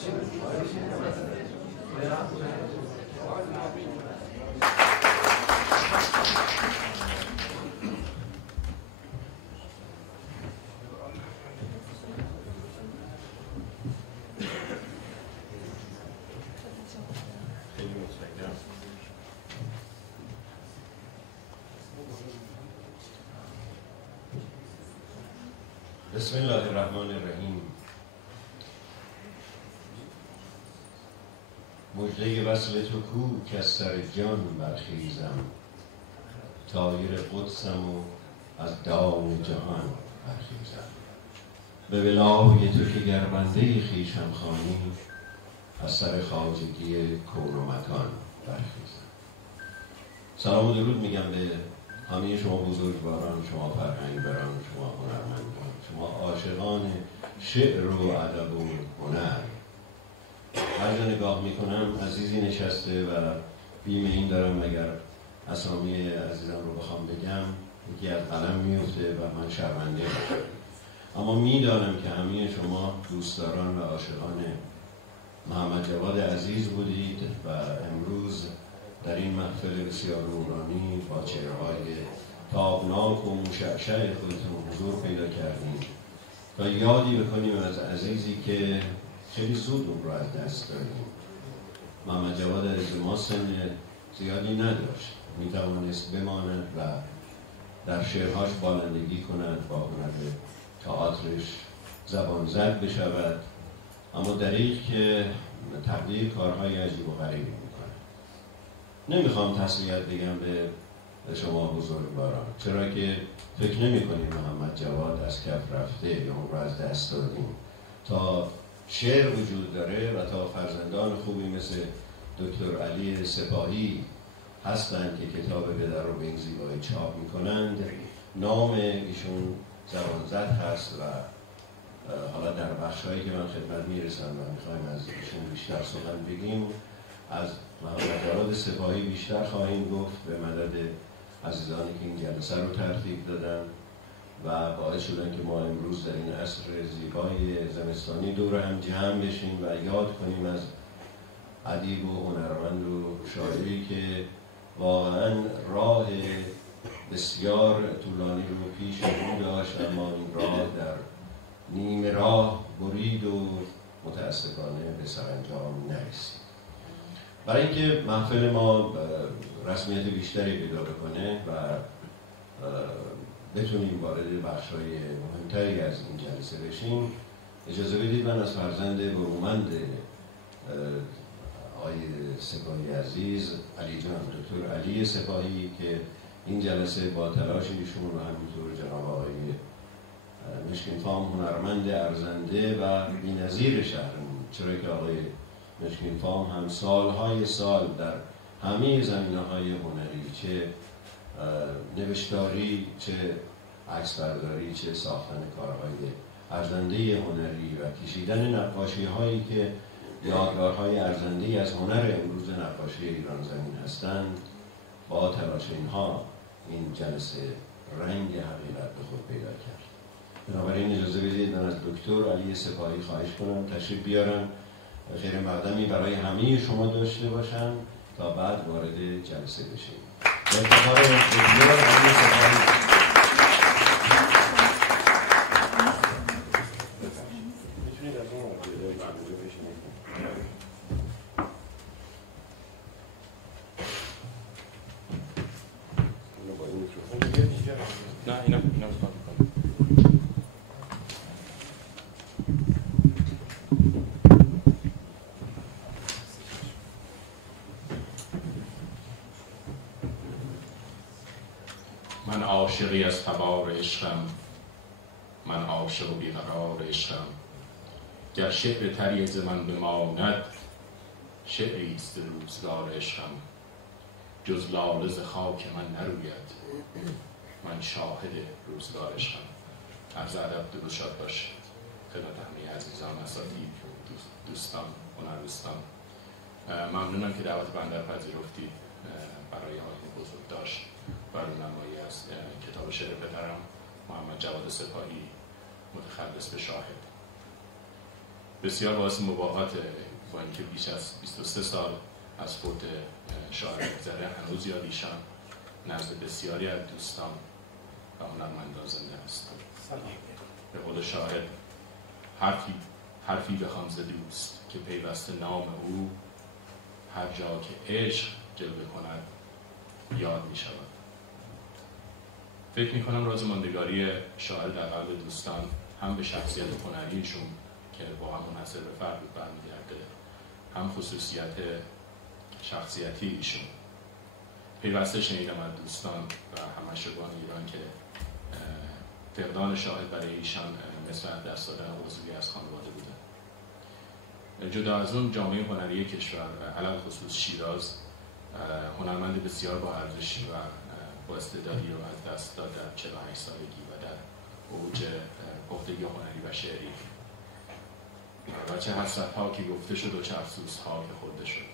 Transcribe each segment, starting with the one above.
بسم الله الرحمن الرحیم. مژده وصل تو کو که از سر جان برخیزم، طایر قدسم و از دام جهان برخیزم. به ولای تو که گر بنده خویشم خوانی، از سر خواجگی کون و مکان برخیزم. سلام و درود میگم به همه شما بزرگواران، شما فرهنگبران، شما هنرمندان، شما عاشقان شعر و ادب و هنر. هر جا نگاه میکنم عزیزی نشسته و بیم این دارم اگر اسامی عزیزم رو بخوام بگم یکی از قلم میفته و من شرمنده میشم. اما میدانم که همه شما دوستداران و عاشقان محمد جواد عزیز بودید و امروز در این محفل بسیار نورانی با چهره‌های تابناک و مشعشع خودتون حضور پیدا کردیم تا یادی بکنیم از عزیزی که خیلی زود اون رو از دست دادیم. محمد جواد عزیز ما سن زیادی نداشت، میتوانست بماند و در شعرهاش بالندگی کند، با هنر تئاترش زبان زد بشود، اما دریغ که تقدیر کارهای عجیب و غریبی میکنه. نمیخوام تسلیت بگم به شما بزرگواران، چرا که فکر نمی کنیم محمد جواد از کف رفته یا اون رو از دست دادیم. تا شعر وجود داره و تا فرزندان خوبی مثل دکتر علی سپاهی هستند که کتاب به در رو به این زیبایی چاپ میکنند، نام ایشون زبان زد هست و حالا در بخش‌هایی که من خدمت میرسم و میخوایم از ایشون بیشتر سخن بگیم، از محمد جواد سپاهی بیشتر خواهیم گفت به مدد عزیزانی که این جلسه رو ترتیب دادن و باعث شدن که ما امروز در این عصر زیبای زمستانی دور هم جمع بشیم و یاد کنیم از ادیب و هنرمند و شاعری که واقعا راه بسیار طولانی رو پیش رو داشت، اما این راه در نیمه راه برید و متاسفانه به سرانجام نرسید. برای اینکه محفل ما رسمیت بیشتری پیدا بکنه و بتونیم وارد بخش‌های مهمتری از این جلسه بشیم، اجازه بدید من از فرزند برومند آقای سپاهی عزیز، علی جان، دکتر علی سپاهی، که این جلسه با تلاش ایشون و همینطور جناب آقای مشکین فام هنرمند ارزنده و بی‌نظیر شهرمون، چرا که آقای مشکین فام هم سالهای سال در همه زمینه‌های هنری، چه نوشتاری، چه عکسبرداری، چه ساختن کارهای ارزنده هنری و کشیدن نقاشی‌هایی که یادگارهای ارزنده از هنر امروز نقاشی ایران زمین هستند، با تلاش اینها این جلسه رنگ حقیقت به خود پیدا کرد. بنابراین اجازه بدید من از دکتر علی سپاهی خواهش کنم تشریف بیارن، خیر مقدمی برای همه شما داشته باشم تا بعد وارد جلسه بشیم. افتخار دکتر علی سپاهی. من عاشقی از تبار عشقم، من عاشق و بیقرار عشقم. گر شعر تری ز من بماند، شعری است روزگار عشقم. جز لاله ز خاک من نروید، من شاهد روزگار عشقم. عرض ادب درود شاد باشید خدمت همه عزیزان، اساتید، دوستان، هنرمندان. ممنونم که دعوت بنده را پذیرفتید برای آیین بزرگداشت و رونمایی از کتاب شعر پدرم محمد جواد سپاهی، متخلص به شاهد. بسیار باعث مباهات با اینکه بیش از 23 سال از فوت شاعر گذشته، هنوز یاد ایشان نزد بسیاری از دوستان و هنرمندان زنده است. به قول شاعر، حرفی بخوان ز دوست که پیوسته نام او، هر جا که عشق جلوه کند یاد می شود. فکر می کنم راز ماندگاری شاعر در قلب دوستان هم به شخصیت هنریشون که واقعا منحصر به فرد بود برمیگرده، هم خصوصیت شخصیتی ایشون. پیوسته شنیدم از دوستان و همشگان ایران که فقدان شاهد برای ایشان مثل دست دادن عضوی از خانواده بوده. جدا از اون، جامعه هنری کشور علل خصوص شیراز هنرمند بسیار با ارزش و با استعدادی رو از دست داد در 48 سالگی و در اوج پختگی هنری و شعری. و چه حسرت‌ها که گفته شد و چه افسوس‌ها که خورده شد.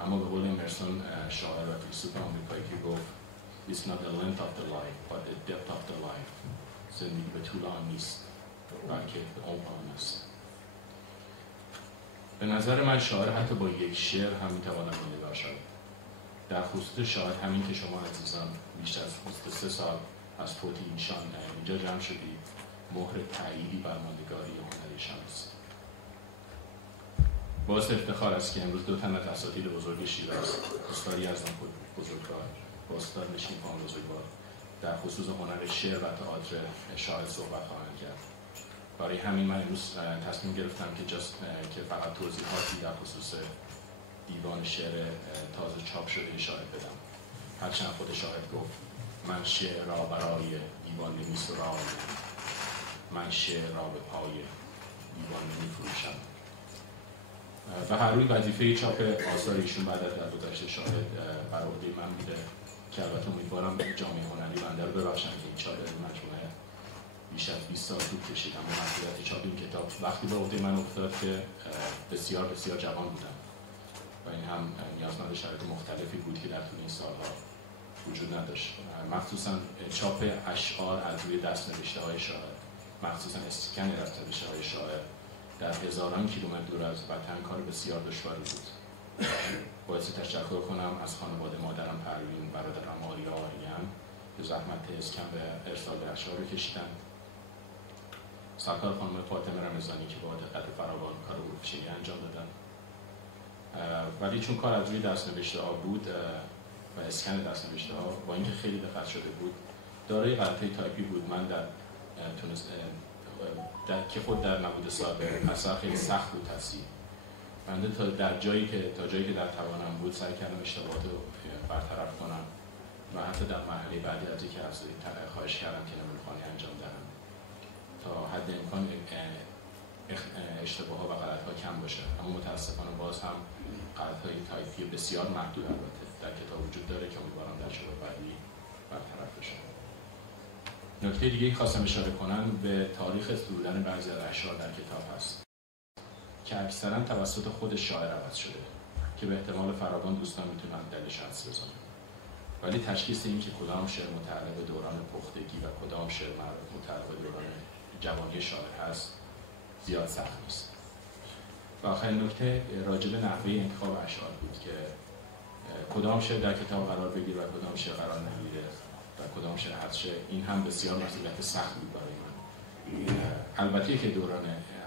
اما به قول امرسون، شاعر و فیلسوف آمریکایی، که گفت It's not the length of the life, but the depth of the life. زندگی به طولان نیست، بلکه به عمق است. به نظر من شاعر حتی با یک شعر هم میتواند ماندگار شود. در خصوص شاعر، همین که شما عزیزان بیش از 23 سال از فوت ایشان اینجا جمع شدید، مهر تأییدی بر ماندگاری هنریشان است. باعث افتخار است که امروز دو تن از اساتید بزرگ شیراز، استاد یزدان بزرگوار و استاد مشکین خان بزرگوار، در خصوص هنر شعر و تئاتر شاعر صحبت خواهند کرد. برای همین من امروز تصمیم گرفتم که فقط توضیحاتی در خصوص دیوان شعر تازه چاپ شده شاعر بدم. هرچند خود شاعر گفت من شعر را برای دیوان نمی‌سرایم، من شعر را به پای دیوان نمی‌فروشم. و هر روی وظیفه چاپ آثار ایشون بعد از درگذشت شاهد بر عهده من بوده که البته امیدوارم جامعه هنری بنده رو ببخشن که این چاپ مجموعه بیش از 20 سال طول کشید، اما مسئولیت چاپ این کتاب وقتی به عهده من افتاد که بسیار بسیار جوان بودم و این هم نیازمند شرایط مختلفی بود که در طول این سالها وجود نداشت. مخصوصا چاپ اشعار از روی دست‌نوشته‌های شاعر، مخصوصا اسکن دست‌نوشته‌های شاعر در هزاران کیلومتر دور از وطن کار بسیار دشواری بود. باید تشکر کنم از خانواده مادرم پروین، برادرم آریا آریان که زحمت اسکن به ارسال اشعار رو کشیدن. سرکار خانم فاطمه رمضانی که با دقت فراوان کار حروف‌چینی انجام دادن. ولی چون کار از روی دست‌نوشته‌ها بود و اسکن دست‌نوشته‌ها با اینکه خیلی دقت شده بود، دارای غلطه تایپی بود. من که خود در نبود سابق اثر خیلی سخت بود تصحیح. بنده تا جایی که در توانم بود سعی کردم اشتباهات رو برطرف کنم و حتی در مرحله بعدی از اینکه از خواهش کردم که نمونه‌خوانی انجام دهم تا حد امکان اشتباهات و غلط‌ها کم باشه. اما متاسفانه باز هم غلط‌های تایپی بسیار محدود البته در کتاب وجود داره که امیدوارم در شبه بعدی برطرف بشه. نکته دیگه خواستم اشاره کنم به تاریخ سرودن بعضی از اشعار در کتاب هست که اکثرا توسط خود شاعر عوض شده که به احتمال فراوان دوستان میتونن دلش حدس بزنن. ولی تشخیص این که کدام شعر متعلق به دوران پختگی و کدام شعر متعلق به دوران جوانی شاعر هست زیاد سخت نیست. و آخرین نکته راجع به نحوه انتخاب اشعار بود که کدام شعر در کتاب قرار بگیره و کدام شعر قرار نگیره و کدام شعر حذف شه. این هم بسیار مسئولیت سخت بود برای من. البته که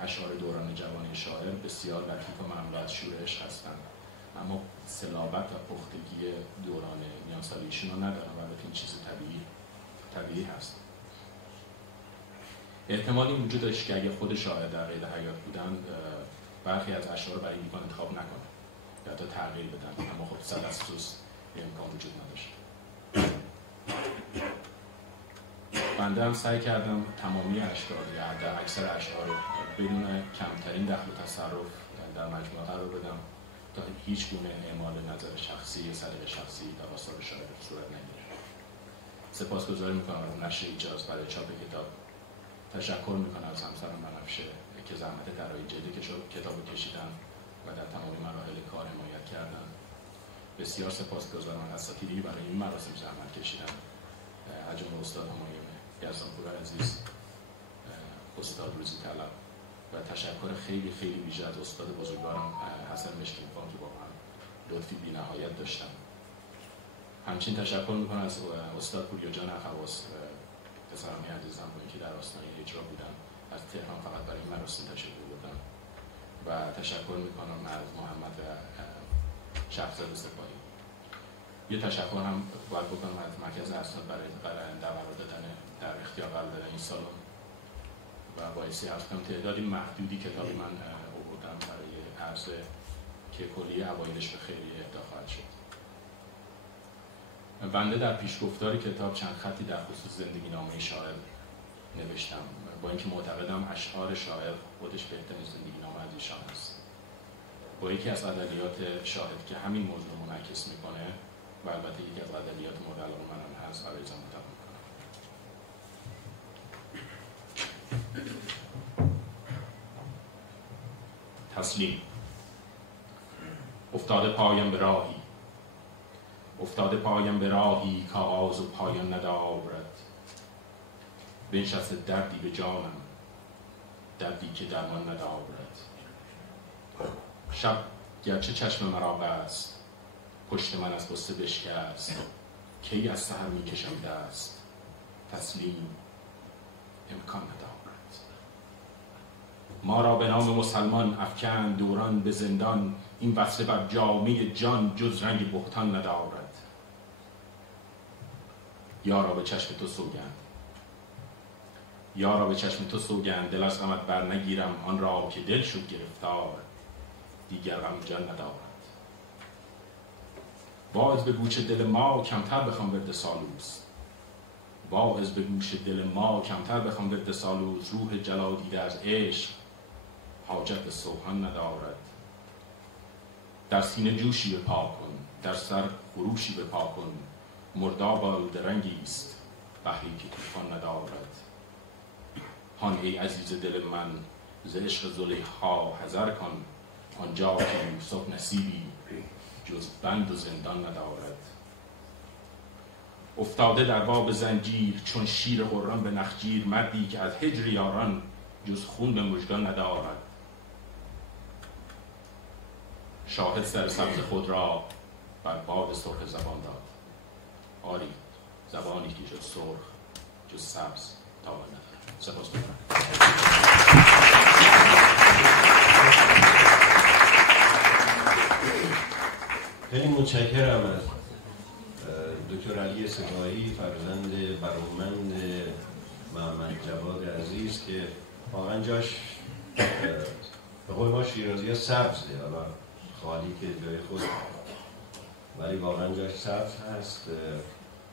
اشعار دوران جوانی شاعر بسیار لطیف و مملو از شورش هستند، اما صلابت و پختگی دوران میان سالیشون رو ندارن و البته این چیز طبیعی هست. احتمالی وجود داشت که اگه خود شاعر در قید حیات بودن برخی از اشعار برای دیوان انتخاب نکنه یا تا تغییر بدن، اما خب صد افسوس امکان وجود نداشت. بنده هم سعی کردم تمامی اشعار یا در اکثر اشعار رو بدون کمترین دخل و تصرف در مجموعه قرار بدم تا هیچ گونه اعمال نظر شخصی یا سلیقه شخصی در آثار شاعر صورت نگیره. سپاسگزاری میکنم از نشر ایجاز برای چاپ کتاب. تشکر میکنم از همسرم بنفشه که زحمت طراحی جلد کتاب رو کشیدن و در تمامی مراحل کار حمایت کردن. بسیار سپاسگزارم از اساتیدی برای این مراسم زحمت کشیدن، از جمله استاد همایون یزدانپور عزیز، استاد روزی طلب و تشکر خیلی خیلی ویژه از استاد بزرگوارم حسن مشکینفام که واقعا لطفی بی‌نهایت داشتن. همچنین تشکر میکنم از استاد پوریا جان اخواس پسرانی عزیزم که در آستانه اجرا بودن، از تهران فقط برای این مراسم تشریف بردن. و تشکر میکنم از محمد شفزاده سپاهی. یه تشکر هم باید بکنم از مرکز ارشد برای قرار دادن در اختیار قرار دادن این سالن و باعثی عرض کنم تعدادی محدودی کتابی من آوردم برای عرضه که کلیه اوایلش به خیریه اهدا خواهد شد. بنده در پیشگفتار کتاب چند خطی در خصوص زندگی نامه شاعر نوشتم، با اینکه معتقدم اشعار شاعر خودش بهترین زندگی نامه از ایشان است. با یکی از ادبیات شاهد که همین موضوع منعکس میکنه و البته یکی از ادبیات مورد علاقه من هست عرض مطلب میکنم. تسلیم. افتاده پایم به راهی، افتاده پایم به راهی که آغاز و پایان ندارد. بنشسته دردی به جانم، دردی که درمان ندارد. شب گرچه چشم مرا بست، پشت من از غصه بشکست. کی از سحر میکشم دست، تسلیم امکان ندارد. ما را به نام مسلمان افکند دوران به زندان، این وصله بر جامعه جان جز رنگ بهتان ندارد. یارا به چشم تو سوگند، یارا به چشم تو سوگند، دل از غمت بر نگیرم آن را که دل شد گرفتار، دیگر غم جان ندارد. باز به گوش دل ما کمتر بخوام ورد سالوس، باز به گوش دل ما کمتر بخوام ورد سالوس. روح جلا دیده از عشق حاجت به سوهان ندارد. در سینه جوشی به پا کن، در سر خروشی به پا کن. مرداب آلودرنگی است بحری که طوفان ندارد. هان ای عزیز دل من ز عشق زلیخا حذر کن، آنجا که یوسف نصیبی جز بند و زندان ندارد. افتاده در باب زنجیر چون شیر قرآن به نخجیر، مردی که از هجر یاران جز خون به مژگان ندارد. شاهد سر سبز خود را بر باد سرخ زبان داد، آری زبانی که جز سرخ جز سبز تاوان ندارد. سپاس گذارم. خیلی متشکرم از دکتر علی سپاهی، فرزند برومند محمد جواد عزیز که واقعا جاش به قول ما شیرازی‌ها سبزه، حالا خالی که جای خود، ولی واقعا جاش سبز هست،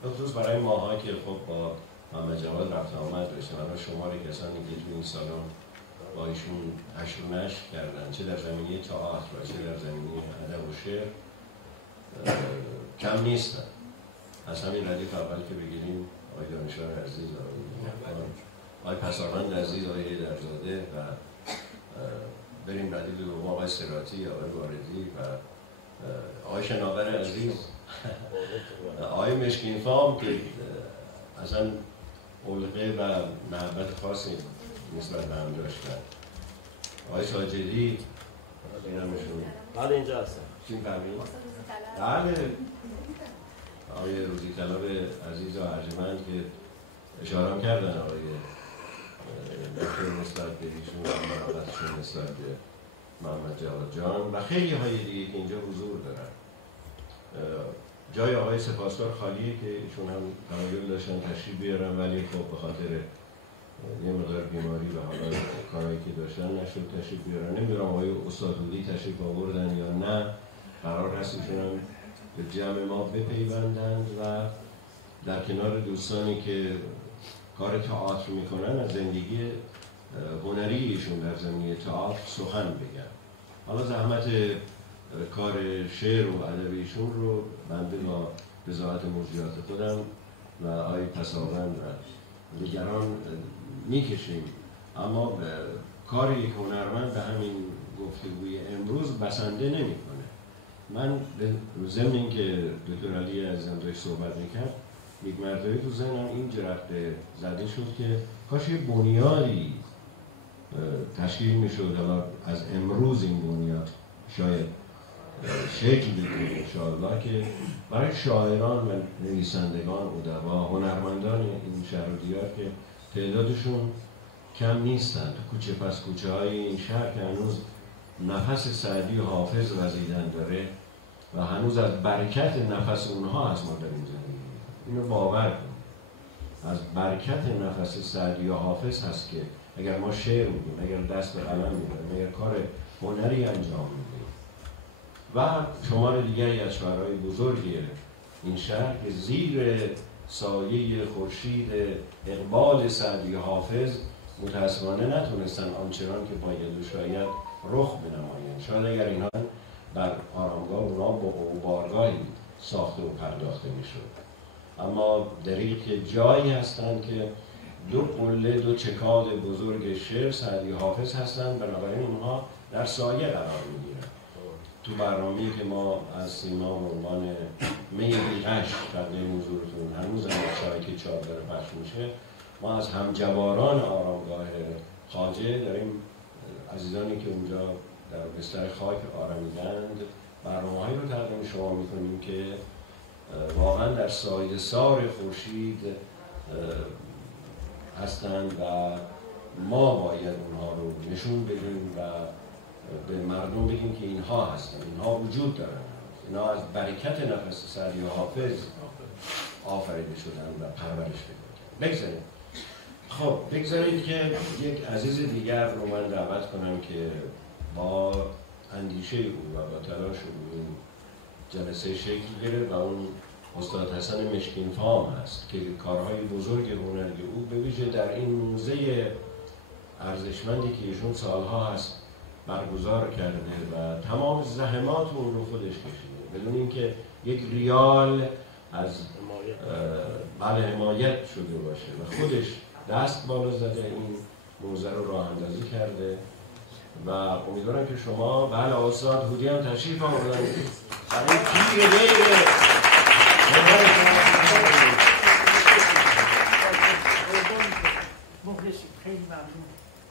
بخصوص برای ماها که خب با محمد جواد رفت آمد داشتیم. من شمار کسانی که تو این سالن با ایشون حشر و نشر کردن، چه در زمینه تئاتر و چه در زمینه ادب و شعر، کم نیستن. از همین ردیف اول که بگیریم آقای دانشور عزیز، آقای پسارمند عزیز، آقای هیدرزاده و بریم ردیف دوم آقای سراتی، آقای واردی و آقای شناور عزیز، آقای مشکینفام که اصلا علقه و محبت خاصی نسبت به هم داشتن، آقای ساجدی، این همشون بله اینجا هستن. چین فهمید؟ بله، آقای روزی طلب عزیز و ارجمند که اشاره کردن آقای دکتر نسبت به ایشون و محبتشون نسبت به محمد جواد جان و خیلی های دیگه که اینجا حضور دارن. جای آقای سپاسدار خالیه که ایشون هم تمایل داشتن تشریف بیارن، ولی خب به خاطر یه مقدار بیماری و حالا کارهایی که داشتن نشد تشریف بیارن. نمیدونم آقای استاد رودی تشریف آوردن یا نه. قرار هست ایشون هم به جمع ما بپیوندند و در کنار دوستانی که کار تئاتر میکنن از زندگی هنری ایشون در زمینه تئاتر سخن بگن. حالا زحمت کار شعر و ادب ایشون رو بنده با وزارت موضوعات خودم و آقای پسابند و دیگران میکشیم، اما کار یک هنرمند به همین گفتگوی امروز بسنده نمیکنه. من ضمن اینکه دکتر علی عزیزم داشت صحبت میکرد، یک مرتبه تو ذهنم این جرقه زده شد که کاش یه بنیادی تشکیل میشد. حالا از امروز این بنیاد شاید شکل بگیره انشاءالله که برای شاعران و نویسندگان، ادبا، هنرمندان این شهر و دیار که تعدادشون کم نیستند، کوچه پس کوچه های این شهر که هنوز نفس سعدی و حافظ وزیدن داره و هنوز از برکت نفس اونها هست ما داریم زندگی میکنیم. اینو باور کنیم، از برکت نفس سعدی و حافظ هست که اگر ما شعر میگیم، اگر دست به قلم میبریم، اگر کار هنری انجام میدیم و شمار دیگری از شاعرای بزرگ این شهر که زیر سایه خورشید اقبال سعدی و حافظ متاسفانه نتونستن آنچنان که باید و شاید رخ بنمایند. شاید اگر اینها بر آرامگاه اونا با بارگاهی ساخته و پرداخته میشد، اما دریغ که جایی هستند که دو قله، دو چکاد بزرگ شعر سعدی حافظ هستند، بنابراین اونها در سایه قرار میگیرن. تو برنامه‌ای که ما از سیما به عنوان می بیغش تقدیم حضورتون هنوز هم شبکه 4 داره پخش میشه، ما از همجواران آرامگاه خواجه داریم عزیزانی که اونجا در بستر خاک آرمیدند برنامه‌هایی رو تقدیم شما میکنیم که واقعا در سایه سار خورشید هستند و ما باید اونها رو نشون بدیم و به مردم بگیم که اینها هستند، اینها وجود دارن، اینها از برکت نفس سعدی و حافظ آفریده شدن و پرورش پیدا کردن. بگذارید که یک عزیز دیگر رو من دعوت کنم که با اندیشه او و با تلاش او این جلسه شکل گرفت و اون استاد حسن مشکین فام هست که کارهای بزرگ هنری او به ویژه در این موزه ارزشمندی که ایشون سالها هست برگزار کرده و تمام زحمات اون رو خودش کشیده بدون اینکه یک ریال از حمایت شده باشه و خودش دست بالا زده این موزه رو راه اندازی کرده و امیدوارم که شما بله استاد هودی هم تشریف آوردن برای پیر غیر مخلصیم، خیلی ممنون.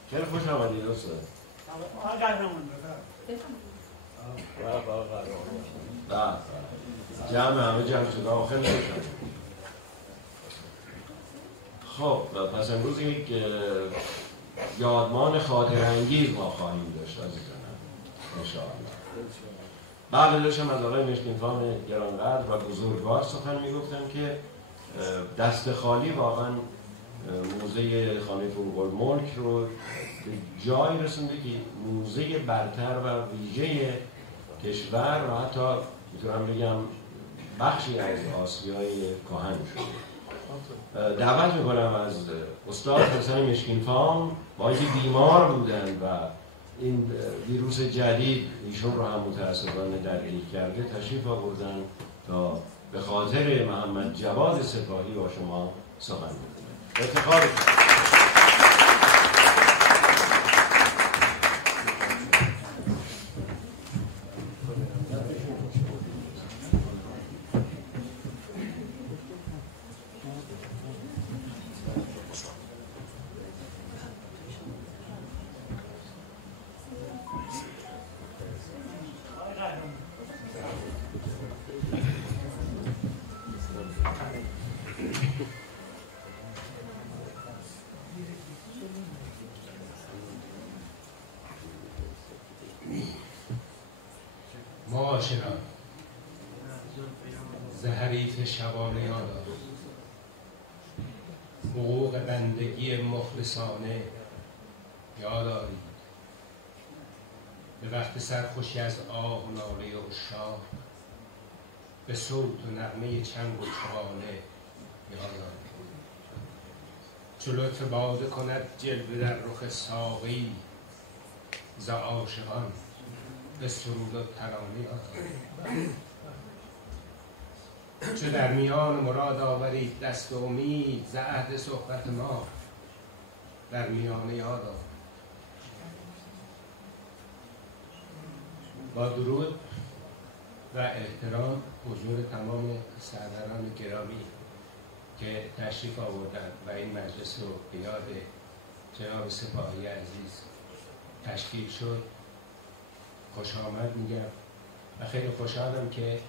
خیلی خوش آمدید استاد. جمع همه جمع شده آخر نمیشن. خب پس امروز یک یادمان خاطر انگیز ما خواهیم داشت عزیزانم انشاءالله. بله داشتم از آقای مشکین فام گرانقدر و بزرگوار سخن میگفتم که دست خالی واقعا موزه خانه فروغ‌الملک رو به جایی رسونده که موزه برتر و ویژه کشور و حتی میتونم بگم بخشی از آسیای کهن شده. دعوت میکنم از استاد حسن مشکین فام با اینکه بیمار بودند و این ویروس جدید ایشون رو هم متاسفانه درگیر کرده تشریف آوردن تا به خاطر محمد جواد سپاهی با شما سخن بگوید. افتخار معاشران زهریف شبانه یادا حقوق بندگی مخلصانه یادآرید. به وقت سرخوشی از آه و ناله عشاق به صوت و نغمه چنگ و چغانه یادآرید. چو لطف باده کند جلوه در رخ ساقی ز عاشقان به سرود و ترانه یادآرید. چو در میان مراد آورید دست امید ز عهد صحبت ما در میانه یادآرید. با درود و احترام حضور تمام سرداران گرامی که تشریف آوردند و این مجلس رو به یاد جناب سپاهی عزیز تشکیل شد خوش آمد میگم و خیلی خوشحالم که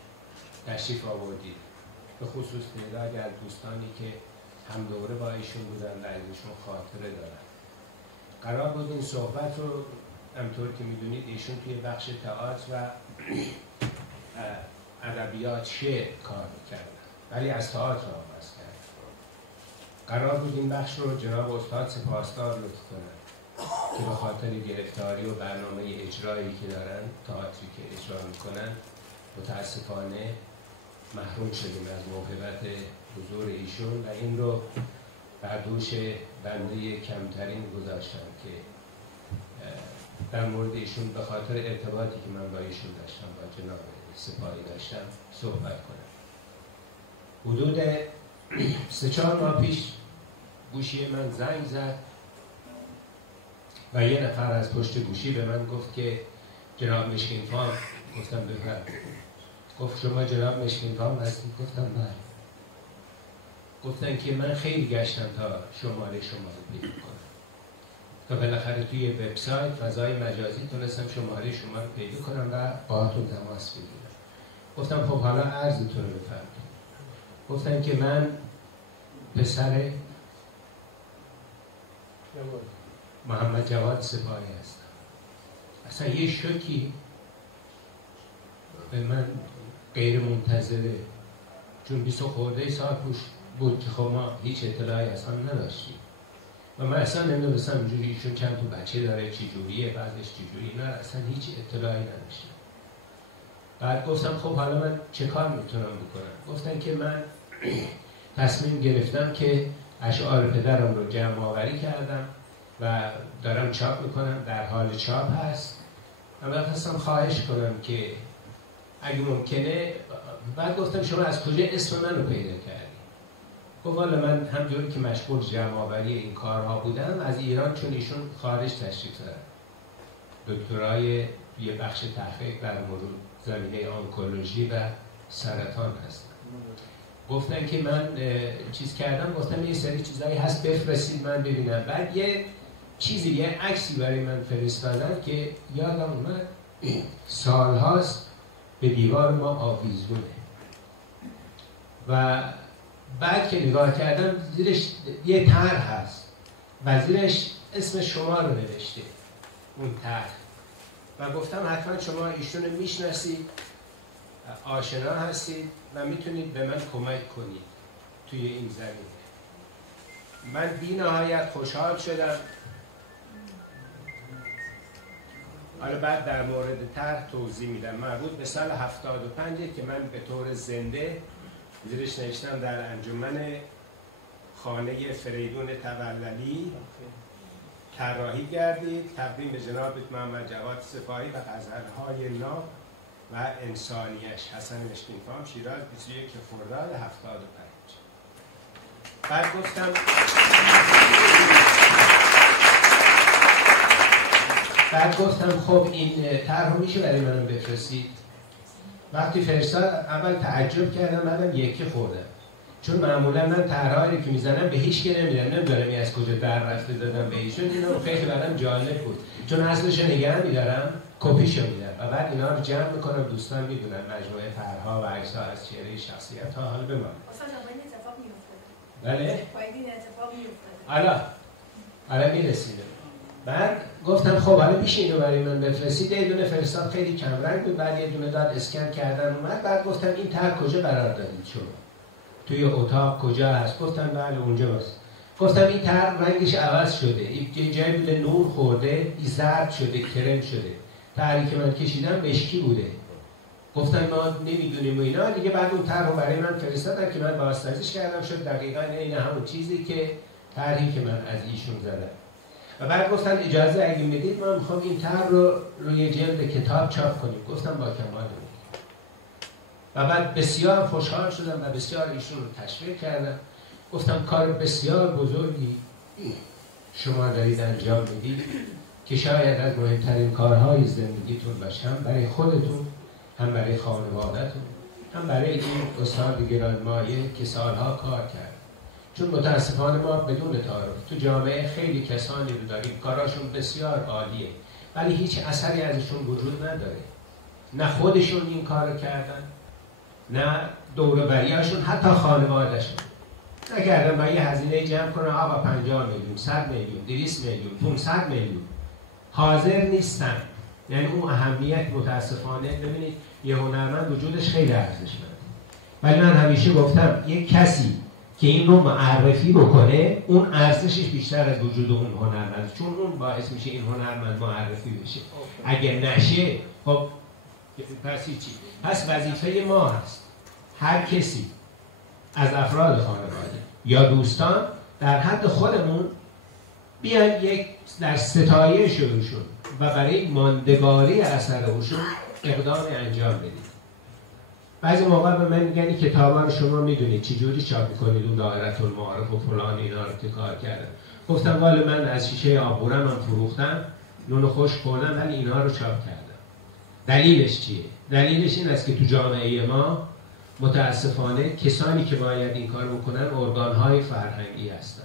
تشریف آوردید، به خصوص تعدادی از دوستانی که هم دوره با ایشون بودن و ازشون خاطره دارن. قرار بود این صحبت رو همطور که میدونید ایشون توی بخش تئاتر و ادبیات شعر کار میکردن ولی از تئاتر آغاز کردن. قرار بود این بخش رو جناب استاد سپاسدار لطف کنن که به خاطر گرفتاری و برنامه اجرایی که دارن، تئاتری که اجرا میکنن، متاسفانه محروم شدیم از موهبت حضور ایشون و این رو بر دوش بنده کمترین گذاشتم که در مورد ایشون به خاطر ارتباطی که من با ایشون داشتم، با جناب سپاهی داشتم، صحبت کنم. حدود 3-4 ماه پیش گوشی من زنگ زد و یه نفر از پشت گوشی به من گفت که جناب مشکین فام. گفتم بفرمایید. گفت شما جناب مشکین فام هستید؟ گفتم بله. گفتن که من خیلی گشتم تا شماره شما رو پیدا کنم، تا بالاخره توی وبسایت فضای مجازی تونستم شماره شما رو پیدا کنم و باهاتون تماس بگیرم. گفتم خب حالا عرضتون رو بفرمایید. گفتن که من پسر محمد جواد سپاهی هستم. اصلا یه شوکی به من غیر منتظره، چون 20 خورده سال بود که خب ما هیچ اطلاعی اصلا نداشتیم و من اصلا نمیدونستم اینجوری ایشون چند تا بچه داره، چی جوریه، بعدش چی جوری، نه اصلا هیچ اطلاعی نداشتم. بعد گفتم خب حالا من چه کار میتونم بکنم؟ گفتن که من تصمیم گرفتم که اشعار پدرم رو جمع آوری کردم و دارم چاپ میکنم، در حال چاپ هست. من خواستم خواهش کنم که اگه ممکنه. بعد گفتم شما از کجا اسم من رو پیدا کردی؟ گفت والا من همجوری که مشغول جمع آوری این کارها بودم از ایران، چون ایشون خارج تشریف دارن، دکترای یه بخش تحقیق در مورد زمینه آنکولوژی و سرطان هستن. گفتن که من چیز کردم، گفتم یه سری چیزایی هست بفرستید من ببینم. بعد یه چیزی، یه عکسی برای من فرستادن که یادم اومد سالهاست به دیوار ما آویزونه و بعد که نگاه کردم زیرش یه طرح هست و زیرش اسم شما رو نوشته اون طرح و گفتم حتما شما ایشون رو میشناسید، آشنا هستید و میتونید به من کمک کنید توی این زمینه. من بی نهایت خوشحال شدم. حالا بعد در مورد طرح توضیح میدم. مربوط به سال 75 که من به طور زنده زیرش نوشتم در انجمن خانه فریدون توللی طراحی گردید، تقدیم به جناب محمد جواد سپاهی و غزل‌های ناب و انسانیش، حسن مشکین فام، شیراز، 21 خرداد 75. بعد گفتم خب این طرح میشه برای منم بفرستید. وقتی فرستاد اول تعجب کردم، بعدم یکی خوردم، چون معمولا من طرحایی که میزنم به هیچ کی نمیدم، نمیدونم از کجا در رفته دادم به ایشون. اینا خیلی برام جالب بود، چون اصلش نگه میدارم، کپیشو میدم و بعد اینا رو جمع میکنم. دوستان میدونن مجموعه طرح‌ها و عکس‌ها از چهره شخصیت‌ها. حالا بمون اصلا این اتفاق میافتاد. بله باید این اتفاق میافتاد. حالا میرسیدم. بعد گفتم خب حالا میشه اینو برای من بفرستید. یه دونه فرستاد خیلی کم رنگ بود، بعد یه دونه داد اسکن کردن اومد. بعد گفتم این طرح کجا قرار دادید شما؟ توی اتاق کجا هست؟ گفتن بله اونجاست. گفتم این طرح رنگش عوض شده، یه جایی بوده نور خورده، زرد شده، کرم شده. طرحی که من کشیدم مشکی بوده. گفتن ما نمیدونیم و اینا دیگه. بعد اون طرح رو برای من فرستادن که من بازسازیش کردم، شد دقیقاً عین همون چیزی که طرحی که من از ایشون زدم. و بعد گفتن اجازه اگه میدید من میخوام این طرح رو روی جلد کتاب چاپ کنیم. گفتم با کمال میل. و بعد بسیار خوشحال شدم و بسیار ایشون رو تشویق کردم. گفتم کار بسیار بزرگی شما دارید انجام میدید که شاید از مهمترین کارهای زندگیتون باشه، هم برای خودتون، هم برای خانواده‌تون، هم برای این استاد گرانمایه که سالها کار کرد. چون متاسفانه ما بدون تعارف تو جامعه خیلی کسانی رو داریم کاراشون بسیار عالیه ولی هیچ اثری ازشون وجود نداره. نه خودشون این کارو کردن، نه دور و بریاشون، حتی خانوادهشون نکردن با یه هزینه جمع کنن آقا 50 میلیون، 100 میلیون، 200 میلیون، 500 میلیون حاضر نیستن. یعنی اون اهمیت متاسفانه ببینید یه هنرمند وجودش خیلی ارزشمنده ولی من همیشه گفتم یک کسی که این رو معرفی بکنه اون ارزشش بیشتر از وجود اون هنرمند، چون اون باعث میشه این هنرمند معرفی بشه. اگه نشه خب پس چی؟ پس وظیفه ما هست هر کسی از افراد خانواده یا دوستان در حد خودمون بیان یک در ستایش اوشون و برای ماندگاری اثر اوشون اقدام انجام بدید. بعضی موقع به من میگن این کتابا رو شما میدونید چجوری چاپ میکنید، اون دایره المعارف و فلان اینا رو که کار کردم. گفتم والا من از شیشه آبورم فروختم، نون خوش خوردم ولی اینا رو چاپ کردم. دلیلش چیه؟ دلیلش این است که تو جامعه ما متاسفانه کسانی که باید این کار بکنن ارگان‌های فرهنگی هستن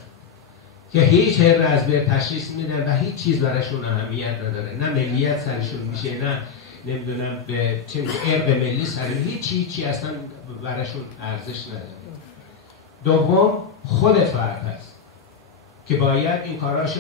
که هیچ هر از بر تشخیص میدن و هیچ چیز براشون اهمیت نداره، نه ملیت سرشون میشه، نه نمیدونم به چه ارق ملی سرشون، هیچی اصلا براشون ارزش نداره. دوم خود فرد هست که باید این کاراشو